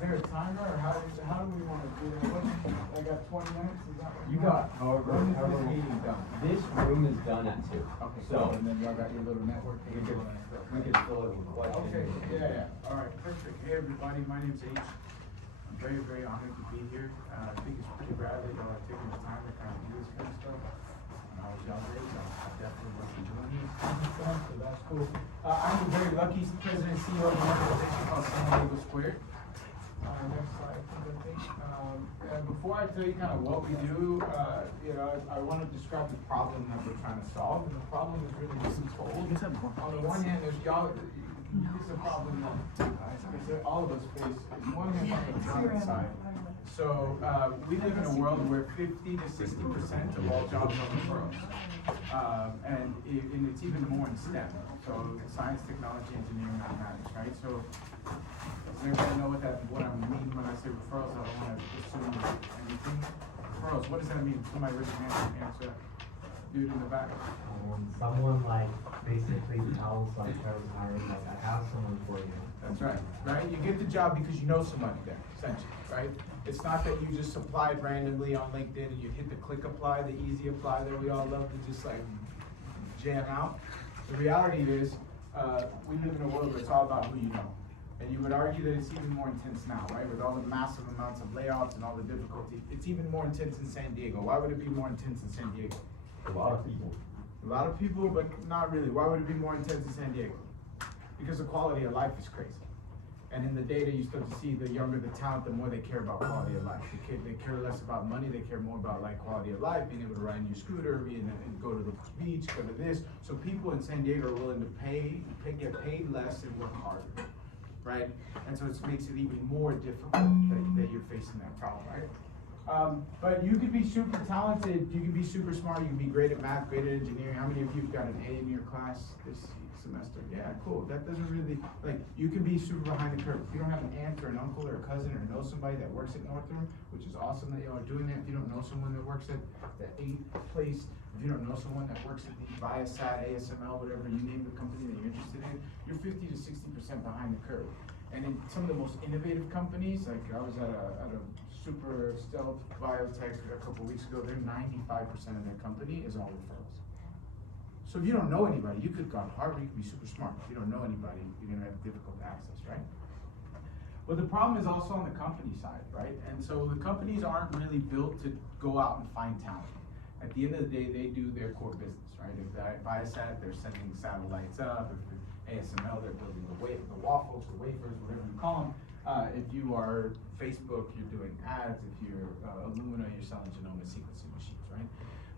there a timer, or how do we want to do that? I got 20 minutes, is that what You got however when is this meeting done? This room is done at 2. Okay, So and then y'all got your little network we thing can going on. we can fill it with questions. Okay, yeah, all right, perfect. Hey, everybody, my name's H. I'm very, very honored to be here. I think it's pretty rare that y'all are taking the time to kind of do this kind of stuff. When I was younger, I definitely wasn't doing it, so that's cool. I'm a very lucky president and CEO of an organization called San Diego Squared. Next slide, please, I think. And before I tell you kind of what we do, I want to describe the problem that we're trying to solve, and the problem is really twofold. On the one hand, there's y'all. It's a problem that all of us face. One hand on the talent side. So we live in a world where 50 to 60% of all jobs are referrals, and it's even more in STEM. So science, technology, engineering, mathematics, right? So does everybody know what I mean when I say referrals? I don't want to assume anything. Referrals. What does that mean? Somebody raise your hand and answer. Dude in the back. Someone like basically tells like I was hiring, like I have someone for you. That's right, right? You get the job because you know somebody there, essentially, right? It's not that you just applied randomly on LinkedIn and you hit the click apply, the easy apply that we all love to just like jam out. The reality is, we live in a world where it's all about who you know. And you would argue that it's even more intense now, right? With all the massive amounts of layoffs and all the difficulty, it's even more intense in San Diego. Why would it be more intense in San Diego? A lot of people. A lot of people, but not really. Why would it be more intense in San Diego? Because the quality of life is crazy. And in the data, you start to see the younger the talent, the more they care about quality of life. They care less about money, they care more about like quality of life, being able to ride in your scooter, and go to the beach, go to this. So people in San Diego are willing to get paid less and work harder, right? And so it makes it even more difficult that you're facing that problem, right? But you could be super talented, you can be super smart, you can be great at math, great at engineering. How many of you have got an A in your class this semester? Yeah, cool. That doesn't really, you can be super behind the curve. If you don't have an aunt or an uncle or a cousin or know somebody that works at Northam, which is awesome that y'all are doing that. If you don't know someone that works at the 8th place, if you don't know someone that works at the Viasat, ASML, whatever, you name the company that you're interested in, you're 50 to 60% behind the curve. And in some of the most innovative companies, like I was at a super stealth biotech a couple weeks ago, they're 95% of their company is all referrals. So if you don't know anybody, you could go to Harvard, you could be super smart. If you don't know anybody, you're gonna have difficult access, right? But the problem is also on the company side, right? And so the companies aren't really built to go out and find talent. At the end of the day, they do their core business, right? If Viasat, they're sending satellites up. If ASML, they're building the waffles, the wafers, whatever you call them. If you are Facebook, you're doing ads. If you're Illumina, you're selling genomic sequencing machines, right?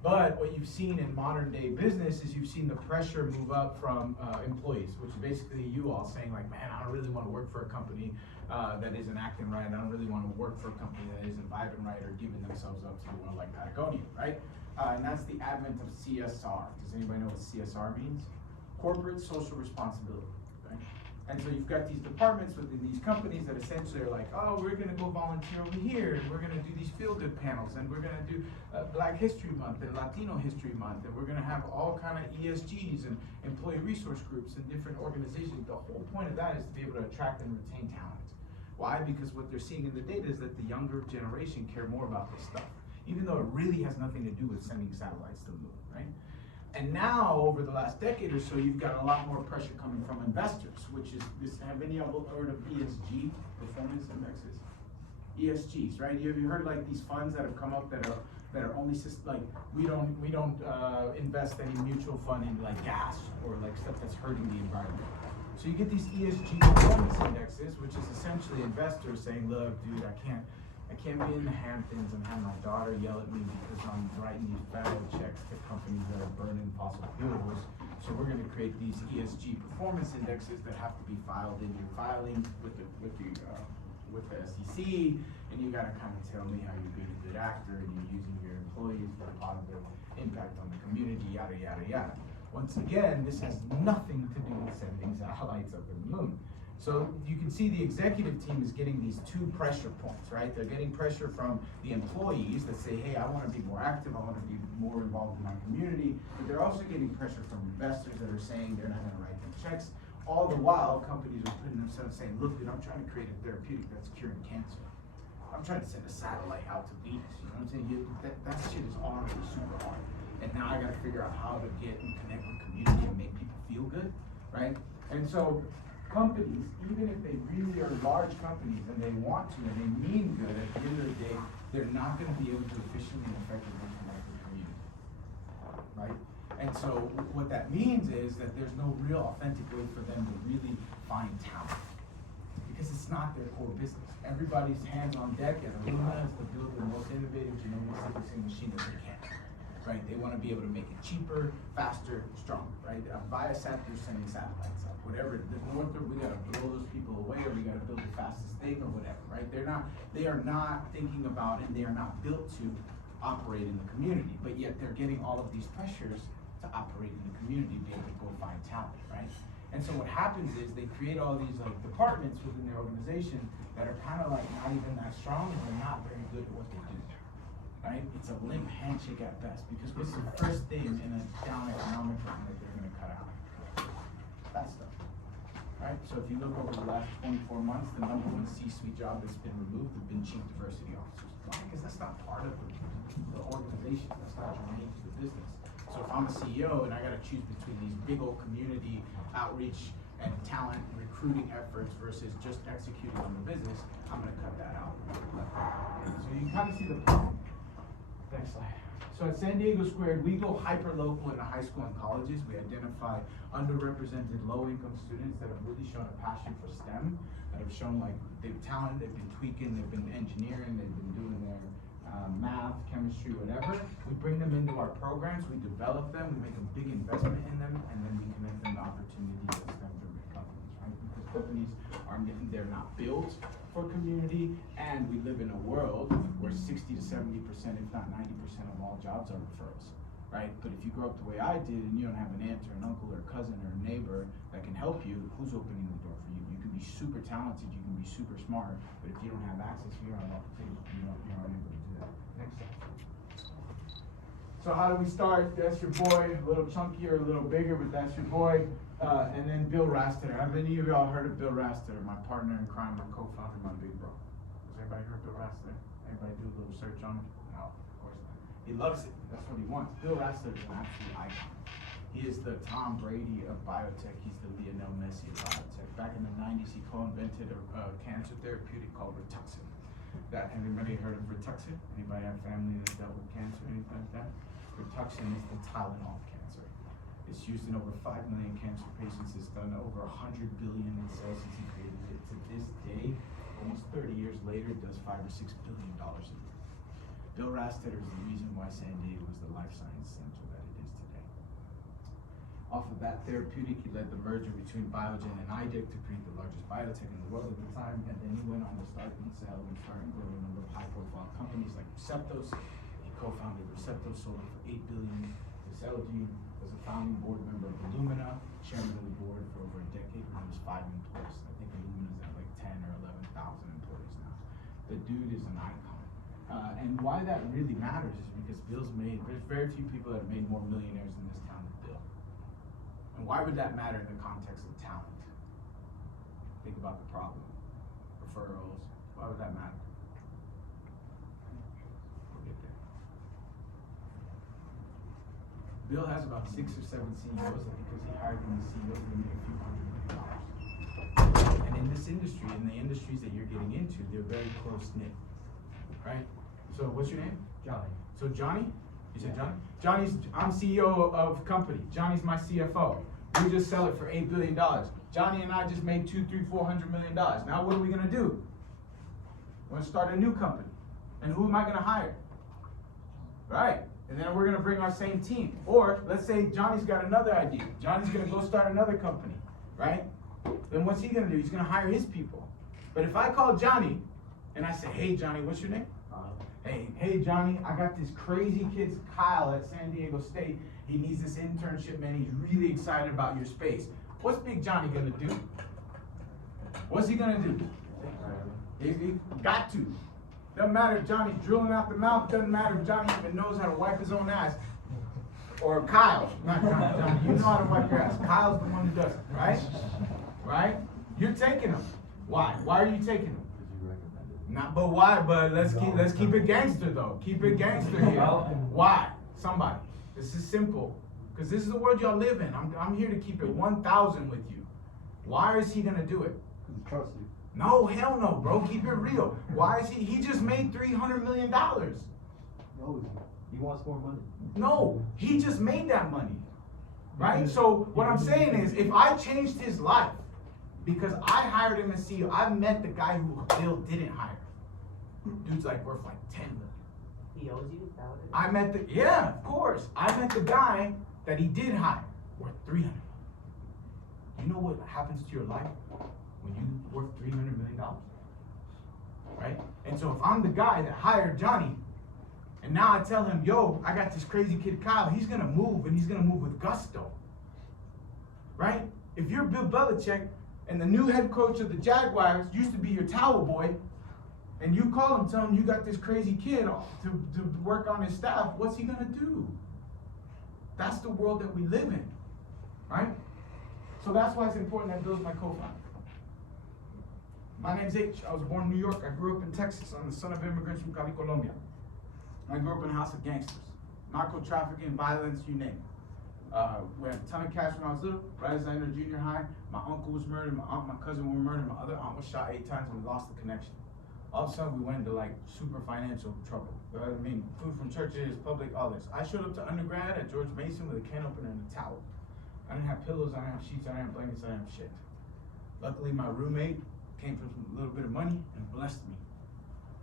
But what you've seen in modern day business is you've seen the pressure move up from employees, which is basically you all saying like, man, I don't really want to work for a company that isn't acting right. I don't really want to work for a company that isn't vibing right or giving themselves up to the world like Patagonia, right? And that's the advent of CSR. Does anybody know what CSR means? Corporate social responsibility, right? And so you've got these departments within these companies that essentially are like, oh, we're gonna go volunteer over here, and we're gonna do these feel-good panels, and we're gonna do Black History Month and Latino History Month, and we're gonna have all kind of ESGs and employee resource groups and different organizations. The whole point of that is to be able to attract and retain talent. Why? Because what they're seeing in the data is that the younger generation care more about this stuff, even though it really has nothing to do with sending satellites to the moon, right? And now, over the last decade or so, you've got a lot more pressure coming from investors, which is this. Have any of you heard of ESG, performance indexes? ESGs, right? Have you heard like these funds that have come up that are only like we don't invest any mutual fund in like gas or like stuff that's hurting the environment. So you get these ESG performance indexes, which is essentially investors saying, look, dude, I can't be in the Hamptons and have my daughter yell at me because I'm writing these federal checks to companies that are burning fossil fuels. So we're going to create these ESG performance indexes that have to be filed in your filing with the SEC, and you got to kind of tell me how you're being a good actor and you're using your employees for a positive impact on the community, yada yada yada. Once again, this has nothing to do with sending satellites up in the moon. So you can see the executive team is getting these two pressure points, right? They're getting pressure from the employees that say, hey, I want to be more active, I want to be more involved in my community, but they're also getting pressure from investors that are saying they're not going to write them checks all the while, companies are putting themselves saying, look, dude, I'm trying to create a therapeutic that's curing cancer. I'm trying to send a satellite out to Venus, you know what I'm saying? That shit is already super hard. And now I gotta figure out how to get and connect with community and make people feel good, right? And so companies, even if they really are large companies and they want to and they mean good, at the end of the day, they're not gonna be able to efficiently and effectively connect with community, right? And so what that means is that there's no real authentic way for them to really find talent, because it's not their core business. Everybody's hands on deck at Illumina is to build the most innovative genomic sequencing machine that they can, right? They want to be able to make it cheaper, faster, stronger, right? Viasat, they're sending satellites up, whatever. The Northrop, we gotta blow those people away, or we gotta build the fastest thing, or whatever, right? They are not thinking about it, and they are not built to operate in the community, but yet they're getting all of these pressures to operate in the community, be able to go find talent, right? And so what happens is they create all these like departments within their organization that are kind of like not even that strong, and they're not very good at what they do, right? It's a limp handshake at best, because what's the first thing in a down economic round that they're gonna cut out? That stuff, right? So if you look over the last 24 months, the number one C-suite job that's been removed have been chief diversity officers. Why? Because that's not part of the organization, that's not germane to the business. So if I'm a CEO and I gotta choose between these big old community outreach and talent recruiting efforts versus just executing on the business, I'm gonna cut that out. So you can kind of see the problem. Next slide. So at San Diego Squared, we go hyper-local into high school and colleges. We identify underrepresented low-income students that have really shown a passion for STEM, that have shown like they've talent, they've been tweaking, they've been engineering, they've been doing their math, chemistry, whatever. We bring them into our programs, we develop them, we make a big investment in them, and then we connect them to opportunities at STEM-driven companies, right? Because companies they're not built for community, and we live in a world where 60 to 70%, if not 90% of all jobs are referrals, right? But if you grow up the way I did and you don't have an aunt or an uncle or a cousin or a neighbor that can help you, who's opening the door for you? You can be super talented, you can be super smart, but if you don't have access, you aren't able to do that. Next slide. So how do we start? That's your boy, a little chunkier, a little bigger, but that's your boy. And then Bill Rastetter. Have any of y'all heard of Bill Rastetter, my partner in crime and co-founder of my big bro? Has anybody heard of Bill Rastetter? Anybody do a little search on him? No, of course not. He loves it. That's what he wants. Bill Rastetter is an absolute icon. He is the Tom Brady of biotech. He's the Lionel Messi of biotech. Back in the 90s, he co-invented a cancer therapeutic called Rituxan. Anybody heard of Rituxan? Anybody have family that's dealt with cancer, anything like that? Rituxan is the Tylenol of cancer. It's used in over 5 million cancer patients. It's done over 100 billion in sales since he created it. To this day, almost 30 years later, it does $5 or $6 billion a year. Bill Rastetter is the reason why San Diego is the life science center that it is today. Off of that therapeutic, he led the merger between Biogen and IDEC to create the largest biotech in the world at the time, and then he went on to start and sell and start and grow a number of high-profile companies like Receptos. He co-founded Receptos, sold it for $8 billion to Celgene, was a founding board member of Illumina, chairman of the board for over a decade when he was 5 employees. I think Illumina's at like 10 or 11,000 employees now. The dude is an icon. And why that really matters is because there's very few people that have made more millionaires in this town than Bill. And why would that matter in the context of talent? Think about the problem. Referrals. Why would that matter? We'll get there. Bill has about 6 or 7 CEOs that because he hired them as CEOs, they made a few $100 million. And in this industry, in the industries that you're getting into, they're very close-knit, right? So what's your name? Johnny. So Johnny? You said Johnny? I'm CEO of company. Johnny's my CFO. We just sell it for $8 billion. Johnny and I just made $400 million. Now what are we gonna do? We're gonna start a new company. And who am I gonna hire? Right. And then we're gonna bring our same team. Or let's say Johnny's got another idea. Johnny's gonna go start another company, right? Then what's he gonna do? He's gonna hire his people. But if I call Johnny and I say, hey Johnny, what's your name? Hey Johnny, I got this crazy kid, Kyle, at San Diego State. He needs this internship, man. He's really excited about your space. What's Big Johnny gonna do? What's he gonna do? He got to. Doesn't matter if Johnny's drilling out the mouth. Doesn't matter if Johnny even knows how to wipe his own ass. Or Kyle, not Johnny. You know how to wipe your ass. Kyle's the one who does it, right? Right? You're taking them. Why? Why are you taking them? Not, but why? But let's keep it gangster though. Keep it gangster here. Why? Somebody. This is simple. Because this is the world y'all live in. I'm here to keep it 1,000 with you. Why is he gonna do it? Because he trusts you. No, hell no, bro. Keep it real. Why is he just made $300 million. He wants more money. No, he just made that money. Right? So what I'm saying is, if I changed his life, because I hired him as CEO, I met the guy who Bill didn't hire. Dude's like worth like 10 million. He owes you about it? I met of course. I met the guy that he did hire worth 300 million. You know what happens to your life when you worth $300 million? Right? And so if I'm the guy that hired Johnny, and now I tell him, yo, I got this crazy kid Kyle, he's gonna move, and he's gonna move with gusto. Right? If you're Bill Belichick, and the new head coach of the Jaguars used to be your towel boy, and you call him, tell him you got this crazy kid to work on his staff, what's he gonna do? That's the world that we live in, right? So that's why it's important that Bill's my co-founder. My name's H. I was born in New York. I grew up in Texas. I'm the son of immigrants from Cali, Colombia. I grew up in a house of gangsters, narco trafficking, violence, you name it. We had a ton of cash when I was little. Right as I entered junior high, my uncle was murdered, my aunt, my cousin were murdered, my other aunt was shot 8 times, and we lost the connection. All of a sudden, we went into like super financial trouble. I mean, food from churches, public, all this. I showed up to undergrad at George Mason with a can opener and a towel. I didn't have pillows, I didn't have sheets, I didn't have blankets, I didn't have shit. Luckily, my roommate came from a little bit of money and blessed me.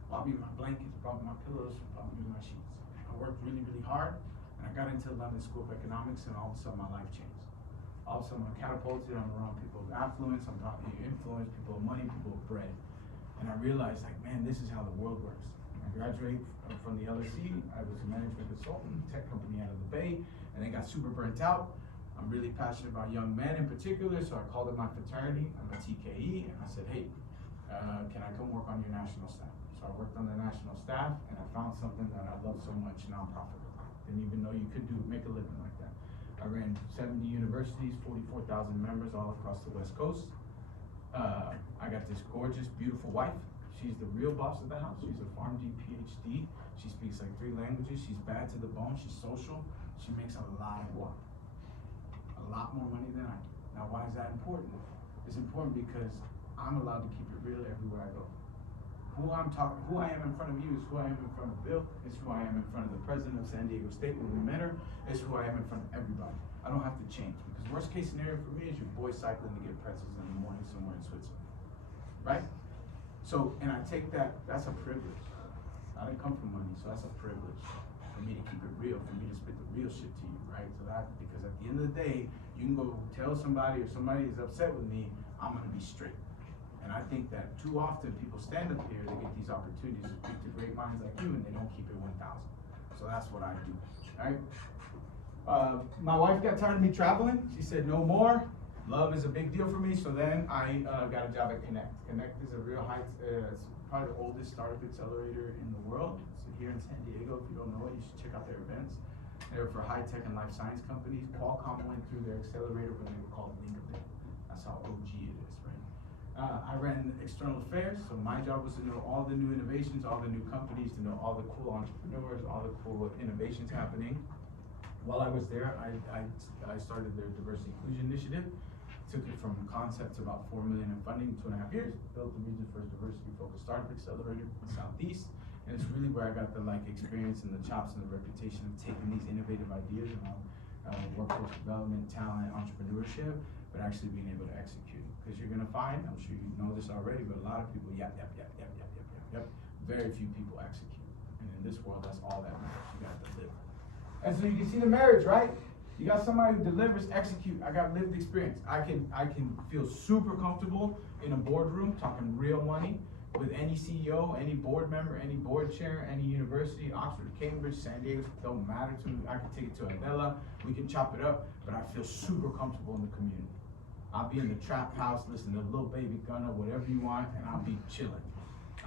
Bought me my blankets, bought me my pillows, bought me my sheets. I worked really, really hard. And I got into London School of Economics, and all of a sudden my life changed. All of a sudden I'm catapulted, I'm around people of affluence, I'm around influence, people of money, people of bread. And I realized, like, man, this is how the world works. I graduated from the LSE, I was a management consultant, tech company out of the Bay, and then got super burnt out. I'm really passionate about young men in particular, so I called up my fraternity, I'm a TKE, and I said, hey, can I come work on your national staff? So I worked on the national staff, and I found something that I love so much, nonprofit. Didn't even know you could make a living like that. I ran 70 universities, 44,000 members all across the West Coast. I got this gorgeous, beautiful wife. She's the real boss of the house. She's a PharmD PhD. She speaks like 3 languages. She's bad to the bone. She's social. She makes a lot of work. A lot more money than I do. Now, why is that important? It's important because I'm allowed to keep it real everywhere I go. Who I am in front of you is who I am in front of Bill, is who I am in front of the president of San Diego State when we met her, is who I am in front of everybody. I don't have to change, because worst case scenario for me is your boy cycling to get pretzels in the morning somewhere in Switzerland, right? So, and I take that's a privilege. I didn't come from money, so that's a privilege for me to keep it real, for me to spit the real shit to you, right? So because at the end of the day, you can go tell somebody, or somebody is upset with me, I'm gonna be straight. And I think that too often people stand up here, they get these opportunities to speak to great minds like you, and they don't keep it 1,000. So that's what I do, right? My wife got tired of me traveling. She said, no more. Love is a big deal for me. So then I got a job at Connect. Connect is a real it's probably the oldest startup accelerator in the world. It's here in San Diego. If you don't know it, you should check out their events. They're for high tech and life science companies. Qualcomm went through their accelerator when they were called Linkabit. That's how OG it is, right? I ran external affairs, so my job was to know all the new innovations, all the new companies, to know all the cool entrepreneurs, all the cool innovations happening. While I was there, I started their diversity inclusion initiative. Took it from concept to about $4 million in funding in 2.5 years. Built the region's first diversity-focused startup accelerator in the Southeast, and it's really where I got the experience and the chops and the reputation of taking these innovative ideas around workforce development, talent, entrepreneurship, but actually being able to execute. Because you're gonna find, I'm sure you know this already, but a lot of people, yep. Very few people execute. And in this world, that's all that matters. You gotta deliver. And so you can see the marriage, right? You got somebody who delivers, execute. I got lived experience. I can feel super comfortable in a boardroom talking real money with any CEO, any board member, any board chair, any university, Oxford, Cambridge, San Diego, don't matter to me. I can take it to Adela, we can chop it up, but I feel super comfortable in the community. I'll be in the trap house listening to Lil Baby Gunna, whatever you want, and I'll be chilling.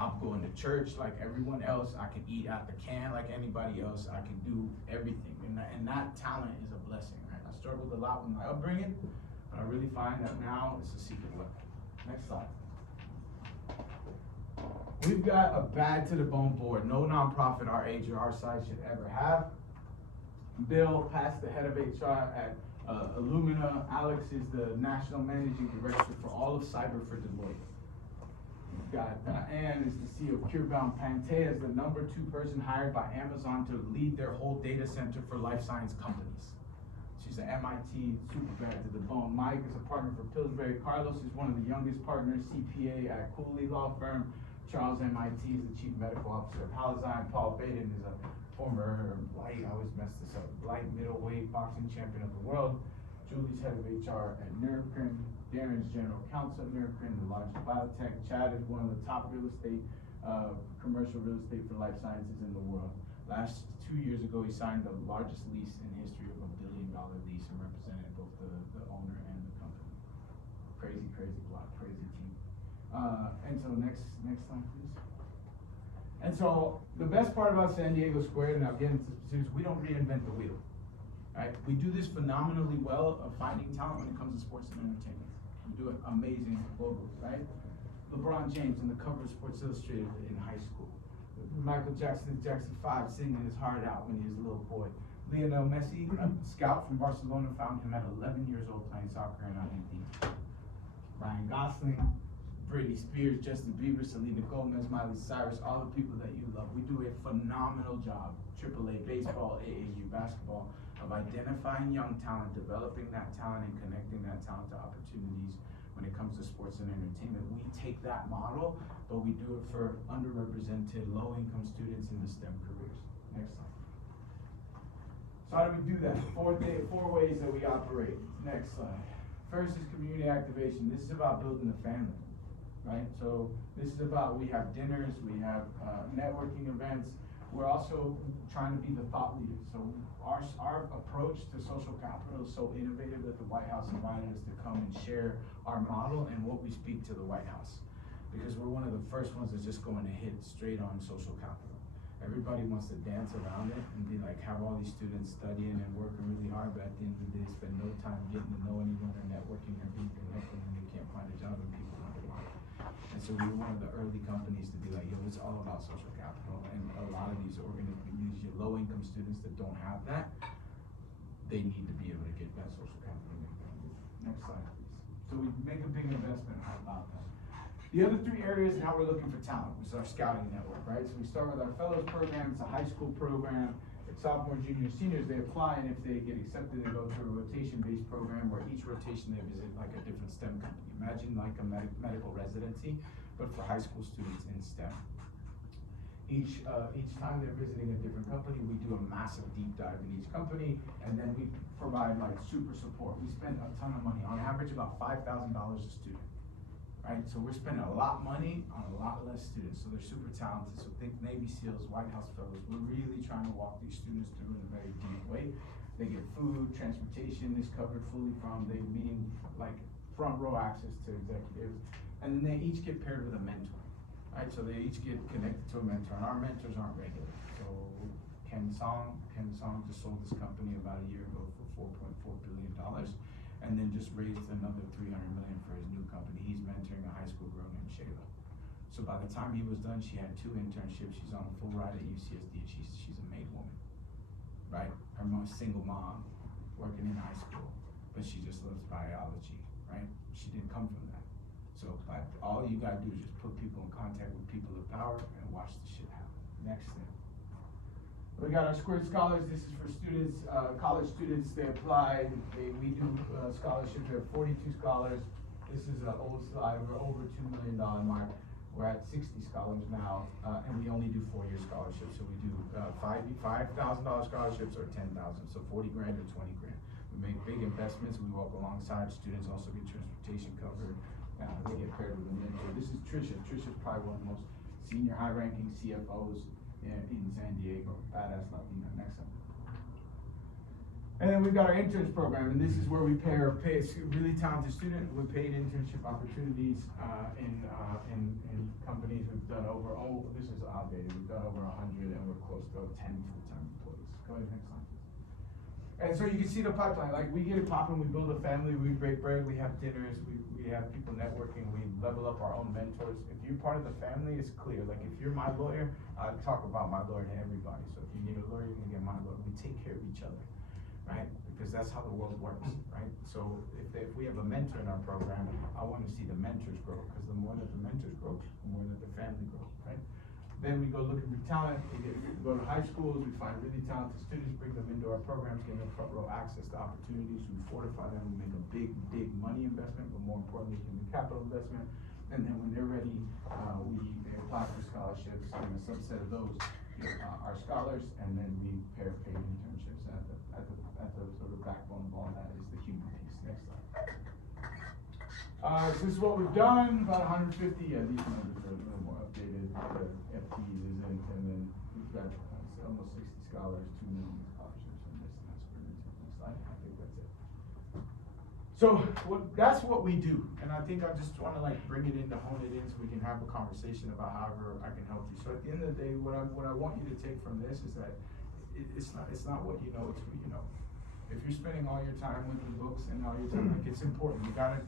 I'm going to church like everyone else. I can eat out the can like anybody else. I can do everything. And that talent is a blessing, right? I struggled a lot with my upbringing, but I really find that now it's a secret weapon. Next slide. We've got a bad to the bone board. No nonprofit our age or our size should ever have. Bill passed the head of HR at Illumina. Alex is the national managing director for all of cyber for Deloitte. We've got Anne is the CEO of CureBound. Pantea is the #2 person hired by Amazon to lead their whole data center for life science companies. She's an MIT super bad to the bone. Mike is a partner for Pillsbury. Carlos is one of the youngest partners, CPA at Cooley Law Firm. Charles MIT is the chief medical officer of Halozyme. Paul Baden is a former light, I always mess this up, light middleweight boxing champion of the world. Julie's head of HR at Neurocrine. Darren's general counsel at Neurocrine, the largest biotech. Chad is one of the top real estate, commercial real estate for life sciences in the world. 2 years ago, he signed the largest lease in history of $1 billion lease and represented both the owner and the company. Crazy block, crazy team. And so next slide, please. And so the best part about San Diego Square, and I'll get into specifics, we don't reinvent the wheel. Right? We do this phenomenally well of finding talent when it comes to sports and entertainment. We do it amazing globally, right? LeBron James on the cover of Sports Illustrated in high school. Michael Jackson, Jackson 5, singing his heart out when he was a little boy. Lionel Messi, a scout from Barcelona, found him at 11 years old playing soccer in Argentina. Ryan Gosling, Britney Spears, Justin Bieber, Selena Gomez, Miley Cyrus, all the people that you love. We do a phenomenal job, AAA baseball, AAU basketball, of identifying young talent, developing that talent, and connecting that talent to opportunities when it comes to sports and entertainment. We take that model, but we do it for underrepresented, low-income students in the STEM careers. Next slide. So how do we do that? Four ways that we operate. Next slide. First is community activation. This is about building a family, right? So this is about, we have dinners, we have networking events. We're also trying to be the thought leaders. So our approach to social capital is so innovative that the White House invited us to come and share our model and what we speak to the White House. Because we're one of the first ones that's just going to hit straight on social capital. Everybody wants to dance around it and be like, have all these students studying and working really hard, but at the end of the day, spend no time getting to know anyone or networking or being connected, and they can't find a job and people want to work. And so we were one of the early companies to be like, yo, it's all about social capital. And a lot of these your low-income students that don't have that, they need to be able to get that social capital. Next slide, please. So we make a big investment about that. The other 3 areas, now we're looking for talent, which is our scouting network, right? So we start with our fellows program. It's a high school program. It's sophomores, juniors, seniors. They apply, and if they get accepted, they go to a rotation-based program where each rotation they visit like a different STEM company. Imagine like a medical residency, but for high school students in STEM. Each time they're visiting a different company, we do a massive deep dive in each company, and then we provide like super support. We spend a ton of money, on average about $5,000 a student, right? So we're spending a lot of money on a lot less students, so they're super talented. So think Navy SEALs, White House Fellows. We're really trying to walk these students through in a very deep way. They get food, transportation is covered fully from, they meeting like front row access to executives, and then they each get paired with a mentor. Right, so they each get connected to a mentor, and our mentors aren't regular. So Ken Song just sold this company about a year ago for $4.4 billion, and then just raised another $300 million for his new company. He's mentoring a high school girl named Shayla. So by the time he was done, she had 2 internships. She's on a full ride at UCSD. She's a made woman, right? Her mom's single mom, working in high school, but she just loves biology, right? She didn't come from that. So all you gotta do is just put people in contact with people of power and watch the shit happen. Next thing. We got our Squared Scholars. This is for students, college students. They apply. We do scholarships. We have 42 scholars. This is an old slide. We're over $2 million mark. We're at 60 scholars now, and we only do 4-year scholarships. So we do $5,000 scholarships or 10,000. So 40 grand or 20 grand. We make big investments. We walk alongside students. Also get transportation covered. They get paired with a mentor. This is Trisha. Trisha's probably one of the most senior, high-ranking CFOs in San Diego. Badass Latina. Next one. And then we've got our interns program, and this is where we pay a really talented student with paid internship opportunities in companies. We've done this is outdated, we've done over 100 and we're close to 10 full-time employees. Go ahead, next slide. And so you can see the pipeline, like we get it popping, we build a family, we break bread, we have dinners, we have people networking, we level up our own mentors. If you're part of the family, it's clear. Like if you're my lawyer, I talk about my lawyer to everybody. So if you need a lawyer, you can get my lawyer. We take care of each other, right? Because that's how the world works, right? So if we have a mentor in our program, I want to see the mentors grow, because the more that the mentors grow, the more that the family grows, right? Then we go looking for talent, we go to high schools, we find really talented students, bring them into our programs, give them front row access to opportunities, we fortify them, we make a big money investment, but more importantly, human capital investment. And then when they're ready, they apply for scholarships, and a subset of those are scholars, and then we pair paid internships. At the sort of backbone of all that is the human piece. Next slide. So this is what we've done, about 150, these numbers are a little more updated, the FTEs is in, and then we've got almost 60 scholars, 2 million scholarships, and this, and that's pretty much it. Next slide, I think that's it. So that's what we do, and I think I just want to like bring it in to hone it in so we can have a conversation about however I can help you. So at the end of the day, what I want you to take from this is that it's not what you know, it's who you know. If you're spending all your time with the books and all your time, like it's important. You gotta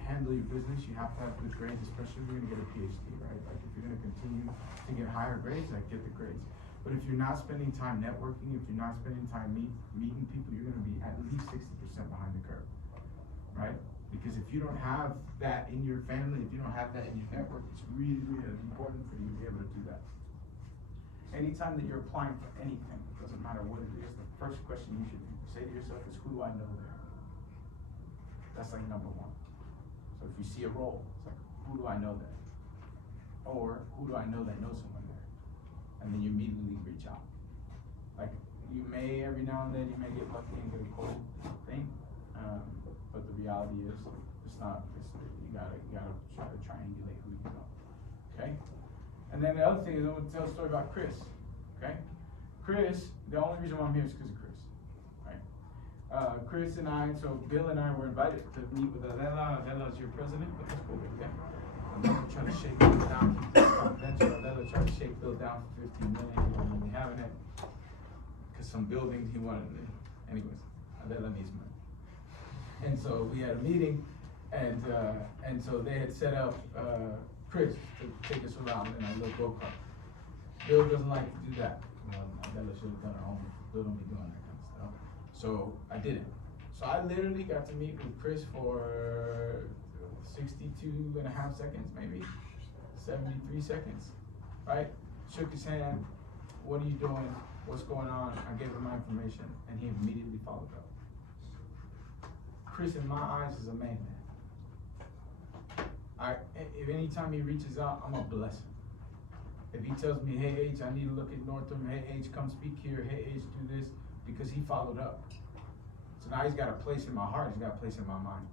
handle your business. You have to have good grades, especially if you're gonna get a PhD, right? Like if you're gonna continue to get higher grades, like get the grades. But if you're not spending time networking, if you're not spending time meeting people, you're gonna be at least 60% behind the curve, right? Because if you don't have that in your family, if you don't have that in your network, it's really, really important for you to be able to do that. Anytime that you're applying for anything, it doesn't matter what it is, the first question you should say to yourself is, who do I know there? That's like number one. So if you see a role, it's like, who do I know there? Or who do I know that knows someone there? And then you immediately reach out. Like you may, every now and then, you may get lucky and get a cold thing, but the reality is, you gotta try to triangulate who you know, okay? And then the other thing is, I'm gonna tell a story about Chris, okay? Chris, the only reason why I'm here is because of Chris, right? Chris and I, so Bill and I were invited to meet with Adela. Adela's your president, but let's go with that. Adela trying to shake Bill down, keep this confidential. Adela tried to shake Bill down for 15 million, he wasn't really having it. Because some buildings he wanted, anyways, Adela needs money. And so we had a meeting, and so they had set up, Chris to take us around in our little go-kart. Bill doesn't like to do that. Adela should have done her own. Bill don't be doing that kind of stuff. So I didn't. So I literally got to meet with Chris for 62.5 seconds, maybe 73 seconds, right? Shook his hand. What are you doing? What's going on? I gave him my information, and he immediately followed up. Chris, in my eyes, is a main man. If anytime he reaches out, I'm gonna bless him. If he tells me, hey H, I need to look at Northam, hey H, come speak here, hey H, do this, because he followed up. So now he's got a place in my heart, he's got a place in my mind,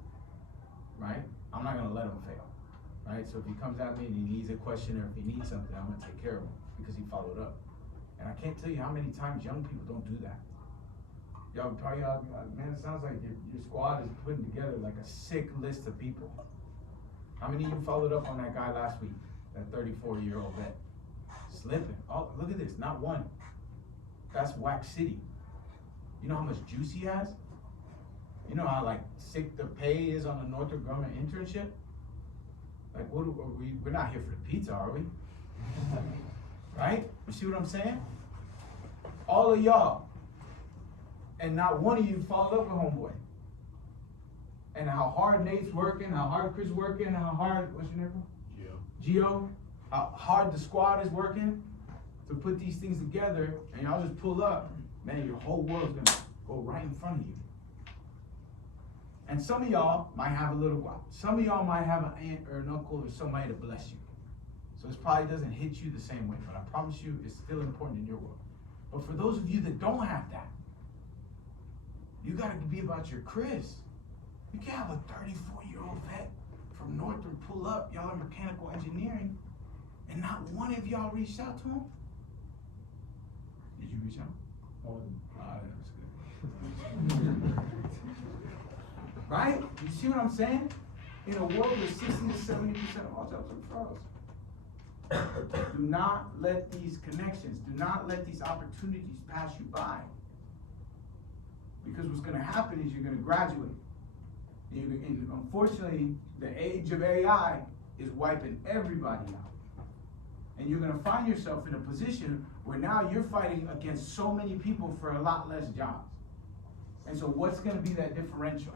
right? I'm not gonna let him fail, right? So if he comes at me and he needs a question or if he needs something, I'm gonna take care of him because he followed up. And I can't tell you how many times young people don't do that. Y'all probably, man, it sounds like your squad is putting together like a sick list of people. How many of you followed up on that guy last week, that 34-year-old vet? Slipping. Oh, look at this, not one. That's Wax City. You know how much juice he has? You know how like sick the pay is on the Northrop Grumman internship? Like, we're not here for the pizza, are we? Right? You see what I'm saying? All of y'all, and not one of you followed up with homeboy. And how hard Nate's working, how hard Chris working, how hard, what's your name? Gio. How hard the squad is working to put these things together, and y'all just pull up, man, your whole world's gonna go right in front of you. And some of y'all might have a little while. Some of y'all might have an aunt or an uncle or somebody to bless you. So this probably doesn't hit you the same way, but I promise you it's still important in your world. But for those of you that don't have that, you gotta be about your Chris. You can't have a 34-year-old vet from Northern pull up, y'all are mechanical engineering, and not one of y'all reached out to him? Did you reach out? Oh, that was good. Right? You see what I'm saying? In a world where 60 to 70% of all jobs are frauds. Do not let these connections, do not let these opportunities pass you by. Because what's gonna happen is you're gonna graduate. And unfortunately, the age of AI is wiping everybody out. And you're gonna find yourself in a position where now you're fighting against so many people for a lot less jobs. And so what's gonna be that differential?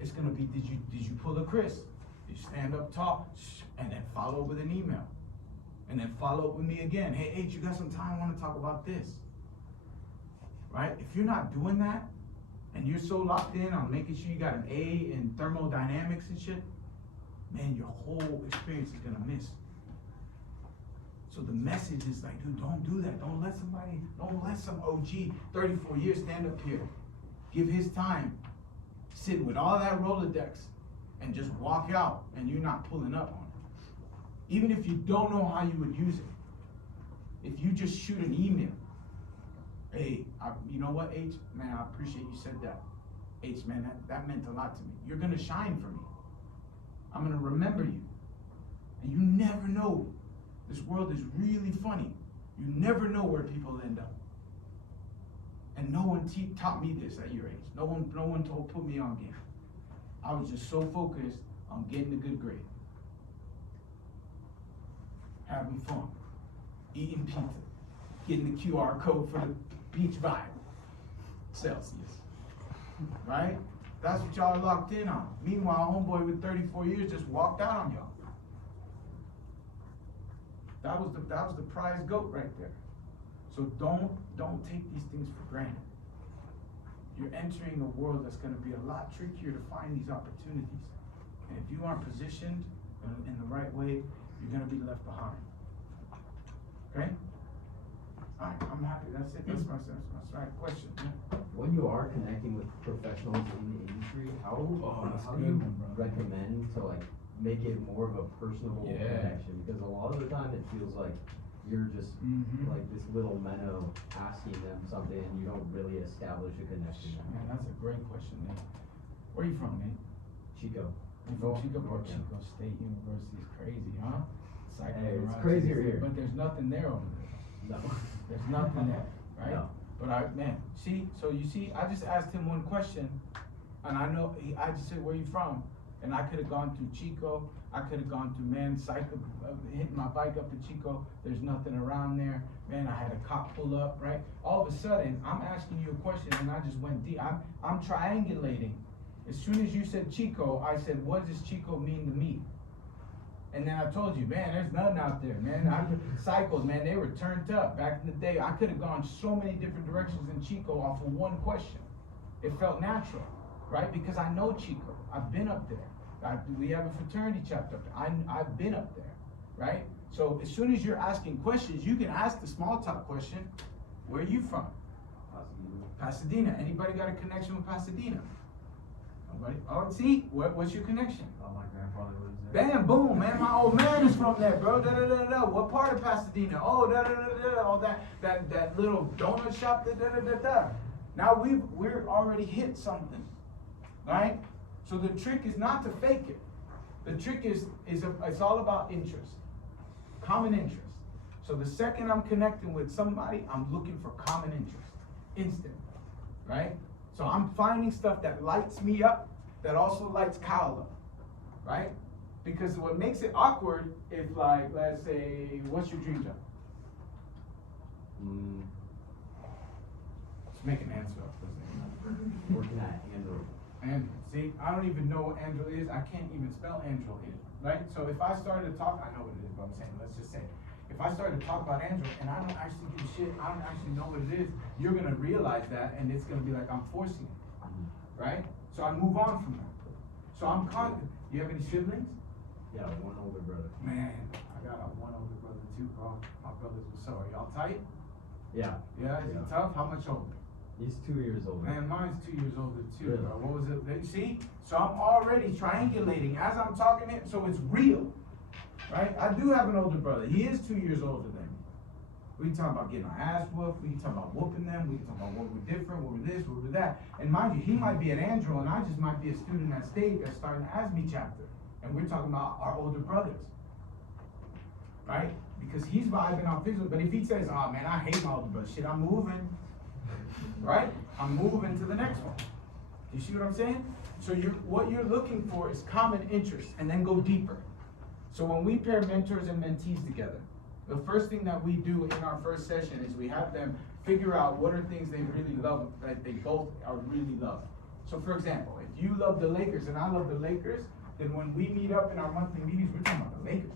It's gonna be, did you pull a Chris? Did you stand up tall, and then follow up with an email? And then follow up with me again. Hey, H, you got some time? I wanna talk about this. Right? If you're not doing that, and you're so locked in on making sure you got an A in thermodynamics and shit, man, your whole experience is gonna miss. So the message is like, dude, don't do that. Don't let some OG 34 years stand up here, give his time, sit with all that Rolodex, and just walk out, and you're not pulling up on it. Even if you don't know how you would use it. If you just shoot an email, hey, you know what, H? Man, I appreciate you said that. H, man, that meant a lot to me. You're gonna shine for me. I'm gonna remember you. And you never know. This world is really funny. You never know where people end up. And no one taught me this at your age. No one put me on game. I was just so focused on getting a good grade, having fun, eating pizza, getting the QR code for the beach vibe, Celsius, right? That's what y'all are locked in on. Meanwhile, homeboy with 34 years just walked out on y'all. That was the prize goat right there. So don't take these things for granted. You're entering a world that's going to be a lot trickier to find these opportunities. And if you aren't positioned in the right way, you're going to be left behind. Okay? All right, I'm happy. That's it. That's my question. Yeah. When you are connecting with professionals in the industry, how do you recommend to like make it more of a personal connection? Because a lot of the time it feels like you're just like this little minnow asking them something and you don't really establish a connection. Man, that's a great question, Nate. Where are you from, Nate? Chico. You from Chico? Bro, Chico State University is crazy, huh? Hey, it's crazier here. But there's nothing there over there. No. There's nothing there, right? No. But so you see, I just asked him one question, and I just said, where are you from? And I could have gone through Chico. I could have gone through, man, hitting my bike up to Chico. There's nothing around there. Man, I had a cop pull up, right? All of a sudden, I'm asking you a question, and I just went deep. I'm triangulating. As soon as you said Chico, I said, what does Chico mean to me? And then I told you, man, there's nothing out there, man. Cycles, man, they were turned up back in the day. I could have gone so many different directions in Chico off of one question. It felt natural, right? Because I know Chico. I've been up there. We have a fraternity chapter up there. I've been up there, right? So as soon as you're asking questions, you can ask the small talk question, where are you from? Pasadena. Anybody got a connection with Pasadena? Nobody? Oh, see, what's your connection? Oh, my grandfather lives there. Bam, boom, man, my old man is from there, bro. Da da da da. What part of Pasadena? Oh, da da da da. All that little donut shop. Da da da da da. Now we're already hit something, right? So the trick is not to fake it. The trick is it's all about interest, common interest. So the second I'm connecting with somebody, I'm looking for common interest, instant, right? So I'm finding stuff that lights me up, that also lights Kyle up, right? Because what makes it awkward if, like, let's say, what's your dream job? Let's make an answer up. Working at Android. And see, I don't even know what Android is. I can't even spell Android, right? So if I started to talk, I know what it is, but I'm saying, let's just say, if I started to talk about Android and I don't actually give a shit, I don't actually know what it is, you're gonna realize that, and it's gonna be like I'm forcing it, right? So I move on from that. So I'm confident. You have any siblings? Yeah, one older brother. Man, I got one older brother too, bro. My brothers were so. Are y'all tight? Yeah. Yeah, is he tough? How much older? He's 2 years older. Man, mine's 2 years older too, Really? bro. What was it? See? So I'm already triangulating as I'm talking it, so it's real. Right? I do have an older brother. He is 2 years older than me. We can talk about getting our ass whooped, we can talk about whooping them, we can talk about what we're different, what we're this, what we're that. And mind you, he might be at Andrew and I just might be a student at State that's starting the ASME chapter. And we're talking about our older brothers. Right? Because he's vibing on physical, but if he says, oh man, I hate my older brother, shit, I'm moving. Right? I'm moving to the next one. You see what I'm saying? So what you're looking for is common interests and then go deeper. So when we pair mentors and mentees together, the first thing that we do in our first session is we have them figure out what are things they really love, that they both are really love. So for example, if you love the Lakers and I love the Lakers, then when we meet up in our monthly meetings, we're talking about the Lakers.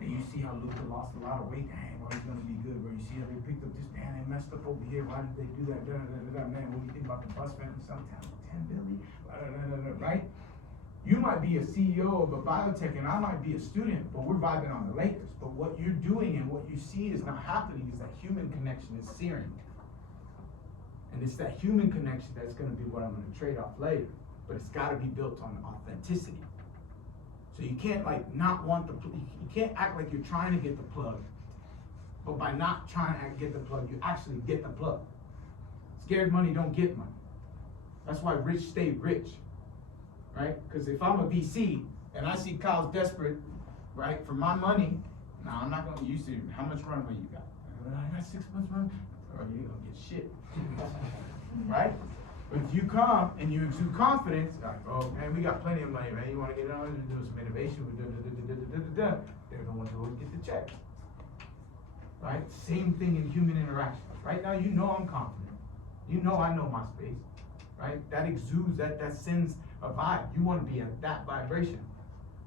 And you see how Luka lost a lot of weight, dang, well, he's gonna be good, bro. You see how they picked up this, man, they messed up over here, why did they do that, man, what do you think about the bus family, sometimes 10 billion, right? You might be a CEO of a biotech and I might be a student, but we're vibing on the Lakers. But what you're doing and what you see is not happening is that human connection is searing. And it's that human connection that's gonna be what I'm gonna trade off later. But it's gotta be built on authenticity. So you can't like not want the, you can't act like you're trying to get the plug. But by not trying to get the plug, you actually get the plug. Scared money don't get money. That's why rich stay rich. Right? Because if I'm a VC and I see Kyle's desperate, right, for my money, now I'm not gonna use it. How much runway you got? I got 6 months runway, or you ain't gonna get shit. Right? But if you come and you exude confidence, like, oh man, we got plenty of money, man. You wanna get on and do some innovation with they're the ones who will get the check. Right? Same thing in human interactions. Right now, you know I'm confident. You know I know my space. Right? That exudes, that sends a vibe. You want to be at that vibration.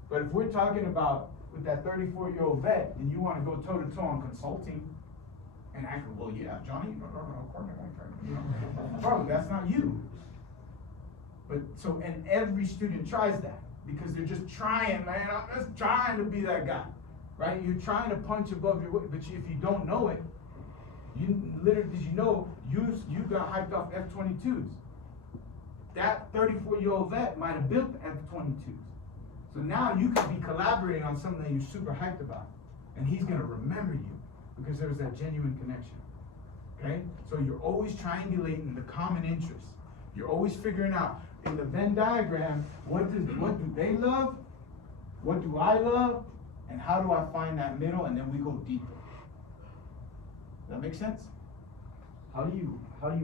But if we're talking about with that 34-year-old vet, and you want to go toe-to-toe on consulting and act, well, yeah, Johnny, bro, that's not you. But so, and every student tries that because they're just trying, man. I'm just trying to be that guy, right? You're trying to punch above your weight, but if you don't know it, you literally, did you know you got hyped off F-22s? That 34-year-old vet might have built F-22s. So now you could be collaborating on something that you're super hyped about. And he's gonna remember you because there's that genuine connection. Okay? So you're always triangulating the common interests. You're always figuring out in the Venn diagram, what do they love? What do I love? And how do I find that middle? And then we go deeper. Does that make sense? How do you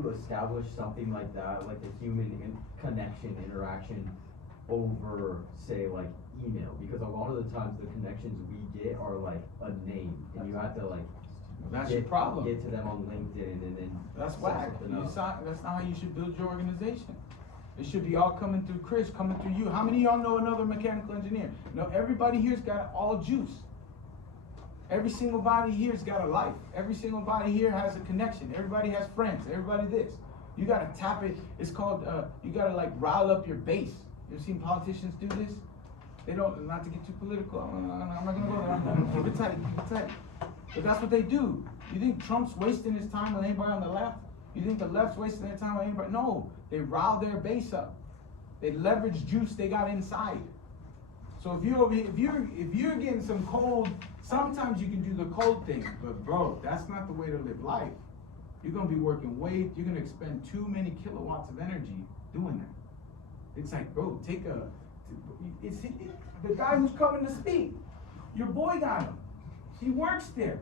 establish something like that, like a human connection, interaction over, say, like email? Because a lot of the times the connections we get are like a name, and you have to like that's your problem. Get to them on LinkedIn and then that's whack. That's not how you should build your organization. It should be all coming through Chris, coming through you. How many of y'all know another mechanical engineer? No, everybody here's got all juice. Every single body here's got a life. Every single body here has a connection. Everybody has friends. Everybody this. You gotta tap it. It's called, you gotta like rile up your base. You ever seen politicians do this? They don't, not to get too political, I'm not gonna go there. Keep it tight, keep it tight. But that's what they do. You think Trump's wasting his time with anybody on the left? You think the left's wasting their time with anybody? No, they rile their base up. They leverage juice they got inside. So if you're getting some cold, sometimes you can do the cold thing, but bro, that's not the way to live life. You're gonna be working you're gonna expend too many kilowatts of energy doing that. It's like, bro, the guy who's coming to speak, your boy got him. He works there.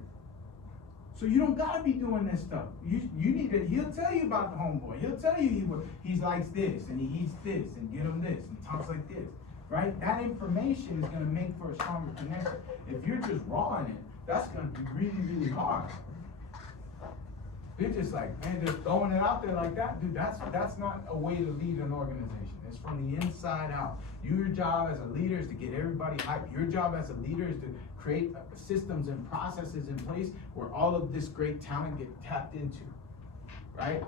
So you don't gotta be doing this stuff. You need to, he'll tell you about the homeboy. He'll tell you he likes this, and he eats this, and get him this, and talks like this. Right? That information is going to make for a stronger connection. If you're just raw in it, that's going to be really, really hard. They're just like, man, just throwing it out there like that, dude, that's not a way to lead an organization. It's from the inside out. Your job as a leader is to get everybody hyped. Your job as a leader is to create systems and processes in place where all of this great talent get tapped into. Right?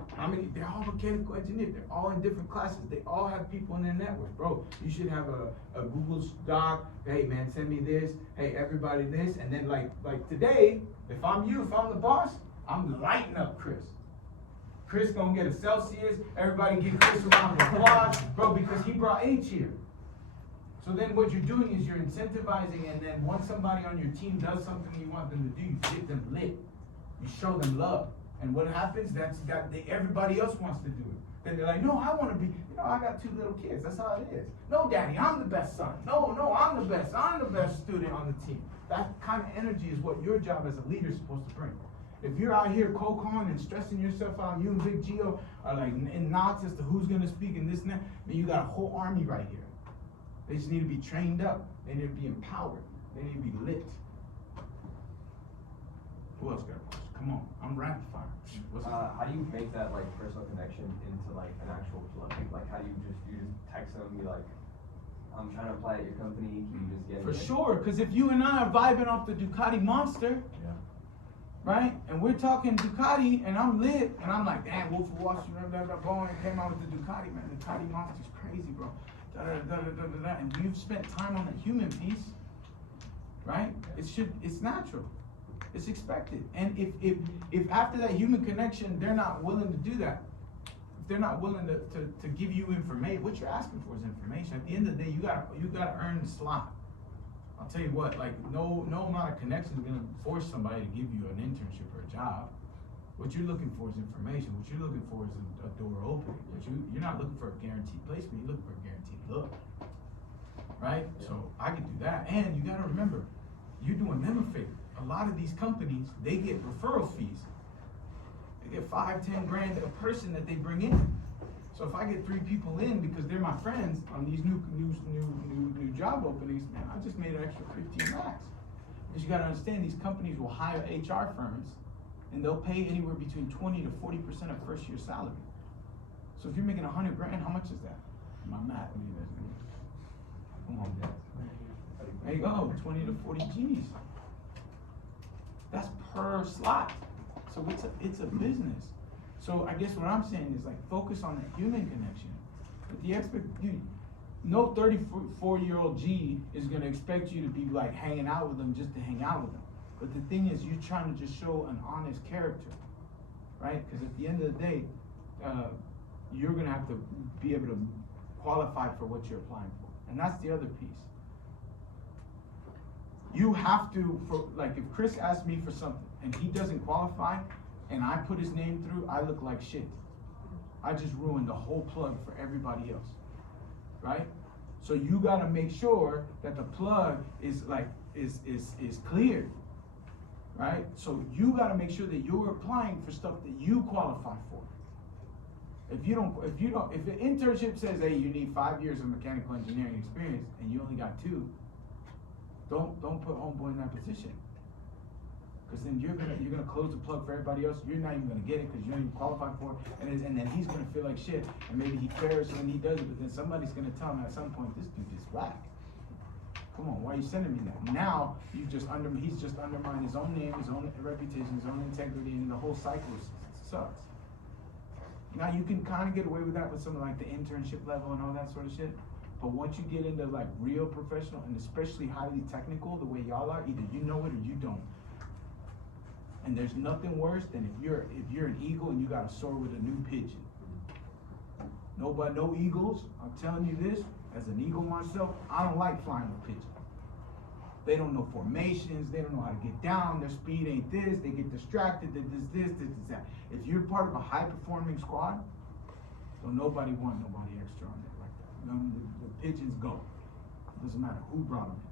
They're all mechanical engineers. They're all in different classes. They all have people in their network. Bro, you should have a Google Doc. Hey man, send me this. Hey, everybody this. And then like today, if I'm the boss, I'm lighting up Chris. Chris gonna get a Celsius. Everybody give Chris a round of applause. Bro, because he brought H here. So then what you're doing is you're incentivizing, and then once somebody on your team does something you want them to do, you get them lit. You show them love. And what happens, everybody else wants to do it. Then they're like, no, I want to be, I got 2 little kids, that's how it is. No, daddy, I'm the best son. No, I'm the best student on the team. That kind of energy is what your job as a leader is supposed to bring. If you're out here coke-on and stressing yourself out, you and Big Gio are like in knots as to who's gonna speak and this and that, then you got a whole army right here. They just need to be trained up. They need to be empowered. They need to be lit. Who else got a question? Come on, I'm rapid fire. How do you make that like personal connection into like an actual plug? Like how do you just text them and be like, I'm trying to apply at your company, can you just get For me in? sure, because if you and I are vibing off the Ducati Monster, right? And we're talking Ducati, and I'm lit, and I'm like, damn, Wolf of Wall Street, Boeing came out with the Ducati, man. The Ducati Monster's crazy, bro. And you've spent time on the human piece, right? It's natural. It's expected. And if after that human connection, they're not willing to do that, if they're not willing to give you information, what you're asking for is information. At the end of the day, you gotta earn the slot. I'll tell you what, like no amount of connection is gonna force somebody to give you an internship or a job. What you're looking for is information. What you're looking for is a door opening. You're not looking for a guaranteed placement, you're looking for a guaranteed look. Right? Yeah. So I could do that. And you gotta remember, you're doing them a favor. A lot of these companies, they get referral fees. They get 5-10 grand a person that they bring in. So if I get 3 people in because they're my friends on these new job openings, man, I just made an extra 15 lakhs. Because you gotta understand, these companies will hire HR firms and they'll pay anywhere between 20 to 40% of first year salary. So if you're making 100 grand, how much is that? My math, come on, guys. There you go, 20 to 40 G's. That's per slot. So it's a business. So I guess what I'm saying is like focus on that human connection. But no 34-year-old G is gonna expect you to be like hanging out with them just to hang out with them. But the thing is, you're trying to just show an honest character, right? Because at the end of the day, you're gonna have to be able to qualify for what you're applying for. And that's the other piece. You have to, like if Chris asks me for something and he doesn't qualify and I put his name through, I look like shit. I just ruined the whole plug for everybody else, right? So you gotta make sure that the plug is cleared, right? So you gotta make sure that you're applying for stuff that you qualify for. If an internship says, hey, you need 5 years of mechanical engineering experience and you only got 2, don't put homeboy in that position. Because then you're gonna close the plug for everybody else. You're not even gonna get it because you don't even qualify for it, and then he's gonna feel like shit, and maybe he cares when he does it, but then somebody's gonna tell him at some point, this dude is whack. Come on, why are you sending me that? Now he's just undermined his own name, his own reputation, his own integrity, and the whole cycle sucks. Now you can kind of get away with that with something like the internship level and all that sort of shit. But once you get into like real professional and especially highly technical, the way y'all are, either you know it or you don't. And there's nothing worse than if you're an eagle and you gotta soar with a new pigeon. No eagles, I'm telling you this, as an eagle myself, I don't like flying with pigeons. They don't know formations, they don't know how to get down, their speed ain't this, they get distracted, this, that. If you're part of a high performing squad, don't nobody want nobody extra on it like that. The pigeons go. It doesn't matter who brought them in.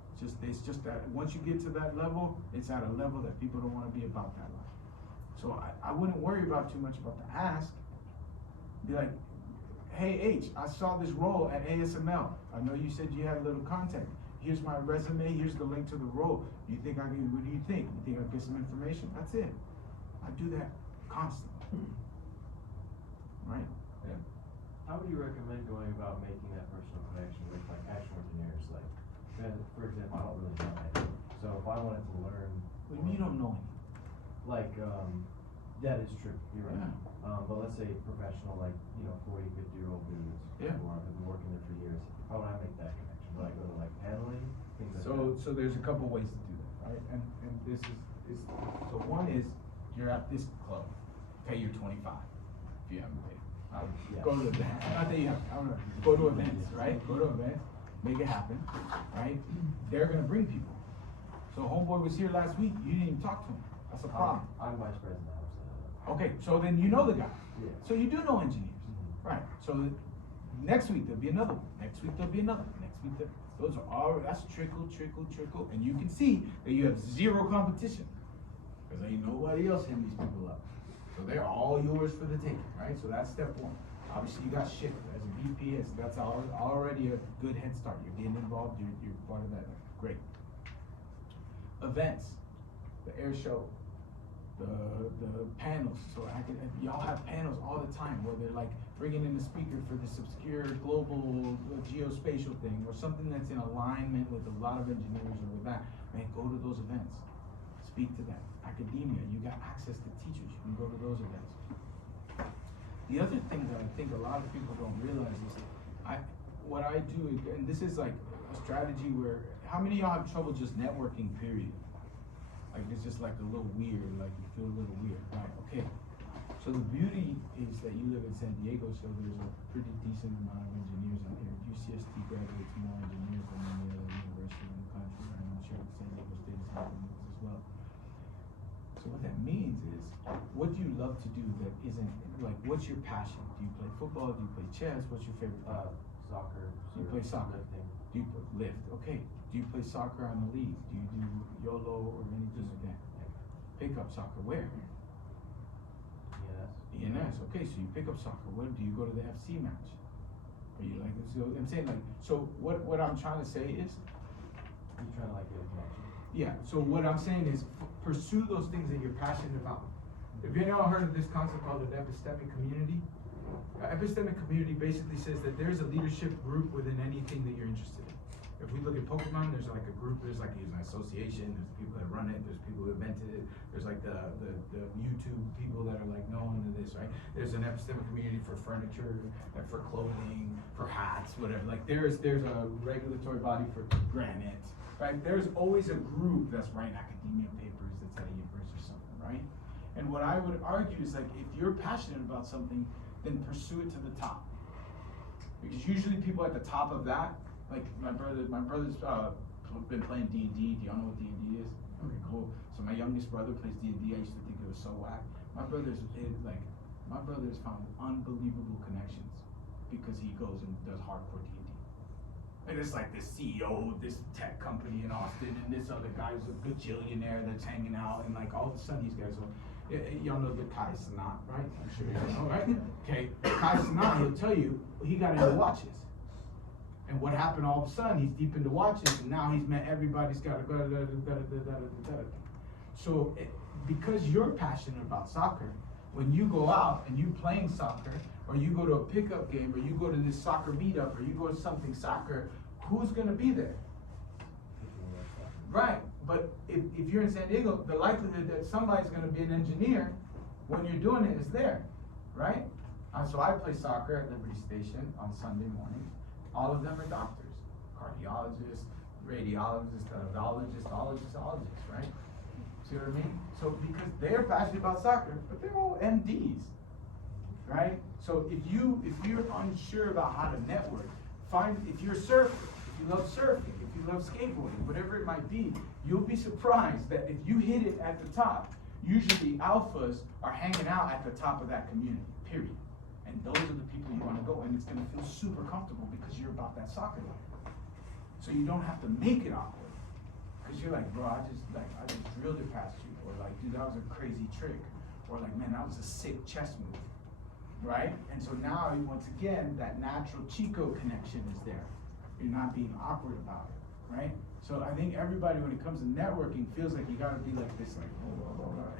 It's just that once you get to that level, it's at a level that people don't want to be about that life. So I wouldn't worry about too much about the ask. Be like, hey H, I saw this role at ASML. I know you said you had a little contact. Here's my resume, here's the link to the role. What do you think? You think I'll get some information? That's it. I do that constantly. Right? Yeah. How would you recommend going about making that personal connection with like actual engineers? Like, for example, I don't really know anything. So if I wanted to learn. What do you mean you don't know anything? Like, that is true, you're right. Yeah. But let's say professional, like, 40, 50-year-old dudes Yeah. who have been working there for years. How would I make that connection? Would I go to like paneling? Things like So there's a couple ways to do that, right? And this is so one is you're at this club, pay your 25 if you haven't paid. Yeah. Go to events. Not that you have, I don't know. Go to events, right? Go to events, make it happen, right? They're gonna bring people. So homeboy was here last week, you didn't even talk to him. That's a problem. I'm vice president, so. Okay, so then you know the guy. Yeah. So you do know engineers, Mhm. right? So next week there'll be another one. Next week there'll be another. Next week those are all, that's trickle, and you can see that you have zero competition. Cause ain't nobody else hitting these people up. So they're all yours for the taking, right? So that's step one. Obviously you got shift as a VP, that's already a good head start. You're getting involved, you're part of that, great. Events, the air show, the panels, so y'all have panels all the time where they're like bringing in the speaker for this obscure global geospatial thing or something that's in alignment with a lot of engineers or with that. Man, go to those events, speak to them. Academia, you got access to teachers, you can go to those events. The other thing that I think a lot of people don't realize is what I do, and this is like a strategy where, how many of y'all have trouble just networking, period? Like it's just like a little weird, like you feel a little weird, right? Okay. So the beauty is that you live in San Diego, so there's a pretty decent amount of engineers out here. UCSD graduates more engineers than any other university in the country, and I'm sure San Diego State is having this as well. So what that means is, what do you love to do that isn't, like, what's your passion? Do you play football? Do you play chess? What's your favorite thing? Soccer. You play soccer. Lifting. Do you lift? Okay. Do you play soccer on the league? Do you do YOLO or anything like that? Pick up soccer where? ENS. Okay, so you pick up soccer. Where do you go to the FC match? Are you like, so I'm saying like, so what I'm trying to say is, You trying to like get a connection? yeah, so what I'm saying is pursue those things that you're passionate about. Have you ever heard of this concept called an epistemic community? Epistemic community basically says that there's a leadership group within anything that you're interested in. If we look at Pokemon, there's like a group, there's like an association, there's people that run it, there's people who invented it, there's like the YouTube people that are like known to this, right? There's an epistemic community for furniture, and for clothing, for hats, whatever. Like there's a regulatory body for granite, right? There's always a group that's writing academia papers that's at a university or something, right? And what I would argue is like, if you're passionate about something, then pursue it to the top. Because usually people at the top of that, like my brother's been playing D&D. Do y'all know what D&D is? Okay, cool. So my youngest brother plays D&D. I used to think it was so whack. My brother's found unbelievable connections because he goes and does hardcore D&D. And it's like this CEO of this tech company in Austin, and this other guy's a bajillionaire that's hanging out, and like all of a sudden these guys are, y'all know the Kai Cenat, right? I'm sure you know, right? Okay, Kai Cenat, he'll tell you he got into watches. And what happened all of a sudden, he's deep into watches, and now he's met everybody's got a da-da-da-da-da-da-da-da-da. So because you're passionate about soccer, when you go out and you playing soccer, or you go to a pickup game, or you go to this soccer meetup, or you go to something soccer, who's gonna be there? Right, but if you're in San Diego, the likelihood that somebody's gonna be an engineer when you're doing it is there, right? So I play soccer at Liberty Station on Sunday mornings. All of them are doctors, cardiologists, radiologists, ologists, right? See what I mean? So because they're passionate about soccer, but they're all MDs, right? So if you're unsure about how to network, if you're a surfer, if you love surfing, if you love skateboarding, whatever it might be, you'll be surprised that if you hit it at the top, usually alphas are hanging out at the top of that community, period. And those are the people you want to go, and it's going to feel super comfortable because you're about that soccer life. So you don't have to make it awkward, because you're like, bro, I just drilled it past you, or like, dude, that was a crazy trick, or like, man, that was a sick chess move, right? And so now, once again, that natural Chico connection is there. You're not being awkward about it, right? So I think everybody, when it comes to networking, feels like you gotta be like this, like,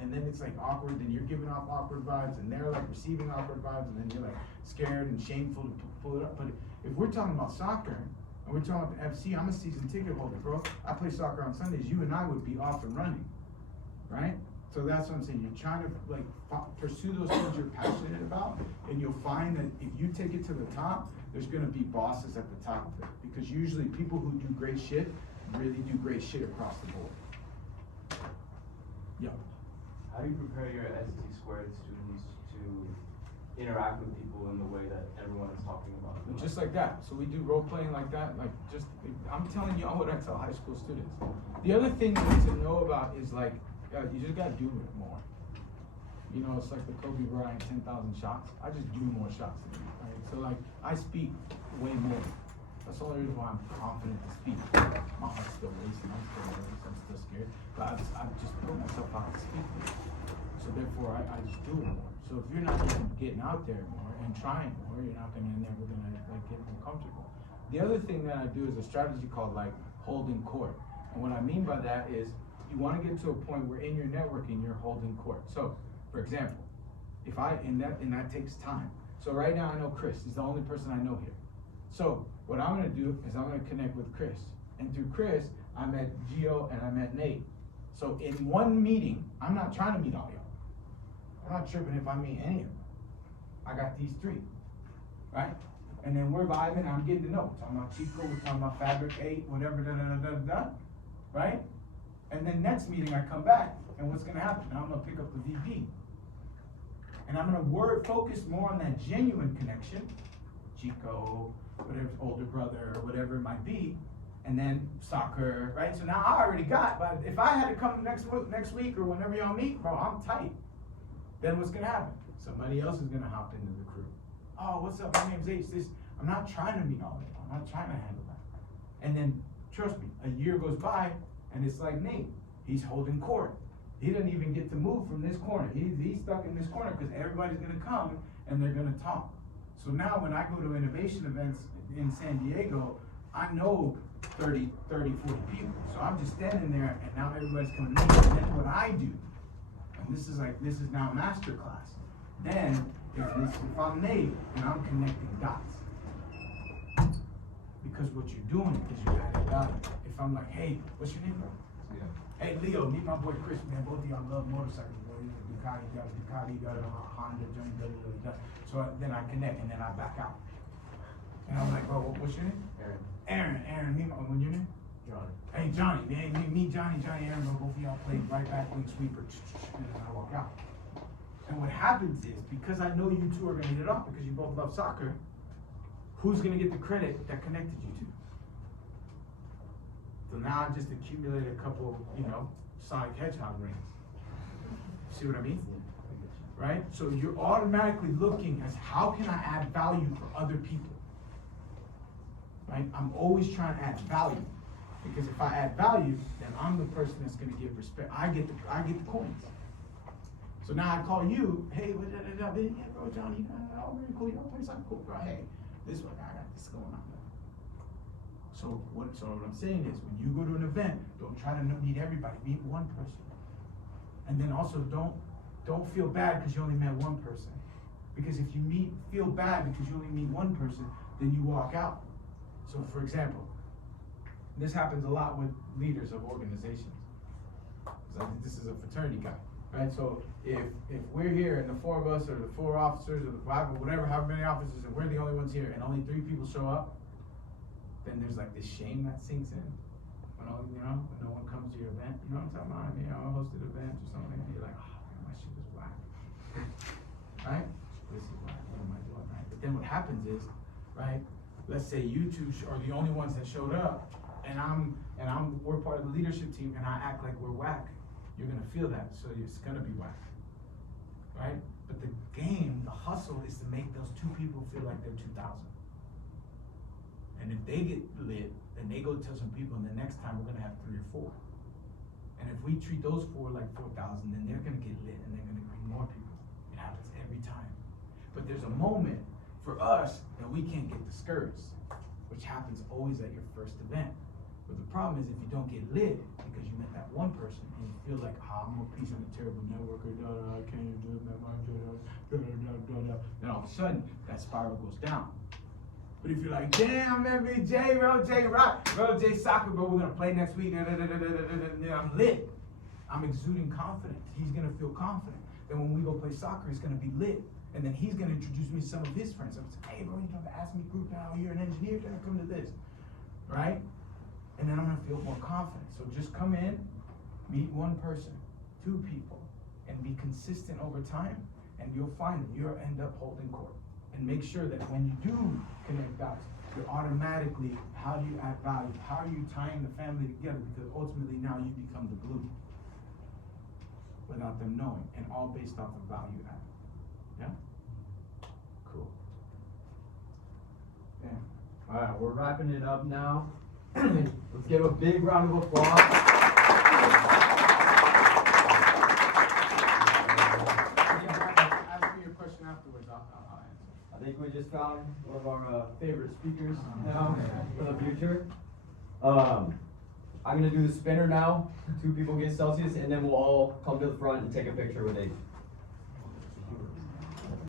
and then it's like awkward, then you're giving off awkward vibes, and they're like receiving awkward vibes, and then you're like scared and shameful to pull it up. But if we're talking about soccer, and we're talking about the FC, I'm a season ticket holder, bro. I play soccer on Sundays, you and I would be off and running, right? So that's what I'm saying, you're trying to like pursue those things you're passionate about, and you'll find that if you take it to the top, there's gonna be bosses at the top of it. Because usually people who do great shit really do great shit across the board. Yeah. How do you prepare your ST squared students to interact with people in the way that everyone is talking about? Just like that. So we do role playing like that. Like I'm telling y'all what I tell high school students. The other thing you need to know about is like, Yeah, you just gotta do it more. You know, it's like the Kobe Bryant 10,000 shots. I just do more shots than you, right? So like, I speak way more. That's the only reason why I'm confident to speak. My heart's still racing, I'm still nervous, I'm still scared. But I've just put myself out to speak. So therefore, I just do it more. So if you're not even getting out there more and trying more, you're not never gonna like get more comfortable. The other thing that I do is a strategy called like holding court. And what I mean by that is you wanna get to a point where in your networking, you're holding court. So, for example, if and that takes time. So right now I know Chris, he's the only person I know here. So what I'm gonna do is I'm gonna connect with Chris. And through Chris, I met Gio and I met Nate. So in one meeting, I'm not trying to meet all y'all. I'm not tripping if I meet any of them. I got these three, right? And then we're vibing, I'm getting to know. We're talking about Chico, we're talking about Fabric 8, whatever, right? And then next meeting I come back, and what's gonna happen? Now I'm gonna pick up the VP. And I'm gonna focus more on that genuine connection, Chico, whatever, older brother, or whatever it might be, and then soccer, right? So now I already got, but if I had to come next week or whenever y'all meet, bro, I'm tight. Then what's gonna happen? Somebody else is gonna hop into the crew. Oh, what's up? My name's H. I'm not trying to meet all of y'all. I'm not trying to handle that. And then, trust me, a year goes by, and it's like Nate. He's holding court. He doesn't even get to move from this corner. He's stuck in this corner because everybody's gonna come and they're gonna talk. So now when I go to innovation events in San Diego, I know 30, 40 people. So I'm just standing there and now everybody's coming to me. And then what I do, and this is now master class. Then if I'm Nate and I'm connecting dots. Because what you're doing is you're adding value. If I'm like, hey, what's your name, bro? Yeah. Hey, Leo, meet my boy Chris, man. Both of y'all love motorcycles, boy. You got a Ducati, got a Honda, So then I connect and then I back out. And I'm like, bro, what's your name? Aaron, meet what's your name? Johnny. Hey, Johnny, man, meet Johnny, Aaron, bro. Both of y'all play right back wing sweeper. And then I walk out. And what happens is, because I know you two are gonna hit it off because you both love soccer, who's gonna get the credit that connected you two? So now I just accumulated a couple, Sonic Hedgehog rings. See what I mean? Right? So you're automatically looking as how can I add value for other people? Right? I'm always trying to add value. Because if I add value, then I'm the person that's gonna give respect. I get the coins. So now I call you, hey, yeah, bro, Johnny, oh, really cool, you don't play something cool, bro. Hey, this one, I got this going on. So what I'm saying is, when you go to an event, don't try to meet everybody, meet one person. And then also don't feel bad because you only met one person. Because if you feel bad because you only meet one person, then you walk out. So for example, this happens a lot with leaders of organizations. Like, this is a fraternity guy. Right, so if we're here and the four of us or the four officers or the five or whatever, however many officers, and we're the only ones here and only 3 people show up, then there's like this shame that sinks in. When no one comes to your event, you know what I'm talking about? I mean, I hosted events or something, and you're like, oh man, my shit was whack. Right? This is whack, what am I doing, right? But then what happens is, right, let's say you two are the only ones that showed up, and we're part of the leadership team, and I act like we're whack. You're gonna feel that, so it's gonna be whack, right? But the game, the hustle, is to make those 2 people feel like they're 2,000. And if they get lit, then they go tell some people, and the next time we're gonna have 3 or 4. And if we treat those 4 like 4,000, then they're gonna get lit, and they're gonna bring more people. It happens every time. But there's a moment for us that we can't get discouraged, which happens always at your first event. But the problem is if you don't get lit because you met that one person and you feel like, I'm a piece of a terrible networker, I can't even do it, then all of a sudden that spiral goes down. But if you're like, damn, MVJ, bro, J Rock, bro, J Soccer, bro, we're gonna play next week, I'm lit. I'm exuding confidence. He's gonna feel confident. Then when we go play soccer, it's gonna be lit. And then he's gonna introduce me to some of his friends. I'm like, hey, bro, you know the Ask Me group now, you're an engineer, then come to this, right? And then I'm gonna feel more confident. So just come in, meet one person, 2 people, and be consistent over time, and you'll find that you'll end up holding court. And make sure that when you do connect dots, you're automatically, how do you add value? How are you tying the family together? Because ultimately now you become the glue. without them knowing, and all based off of value add. Yeah? Cool. Yeah. Alright, we're wrapping it up now. Let's give a big round of applause. Ask me your question afterwards, I'll answer. I think we just found one of our favorite speakers now for the future. I'm gonna do the spinner now. 2 people get Celsius, and then we'll all come to the front and take a picture with Ace.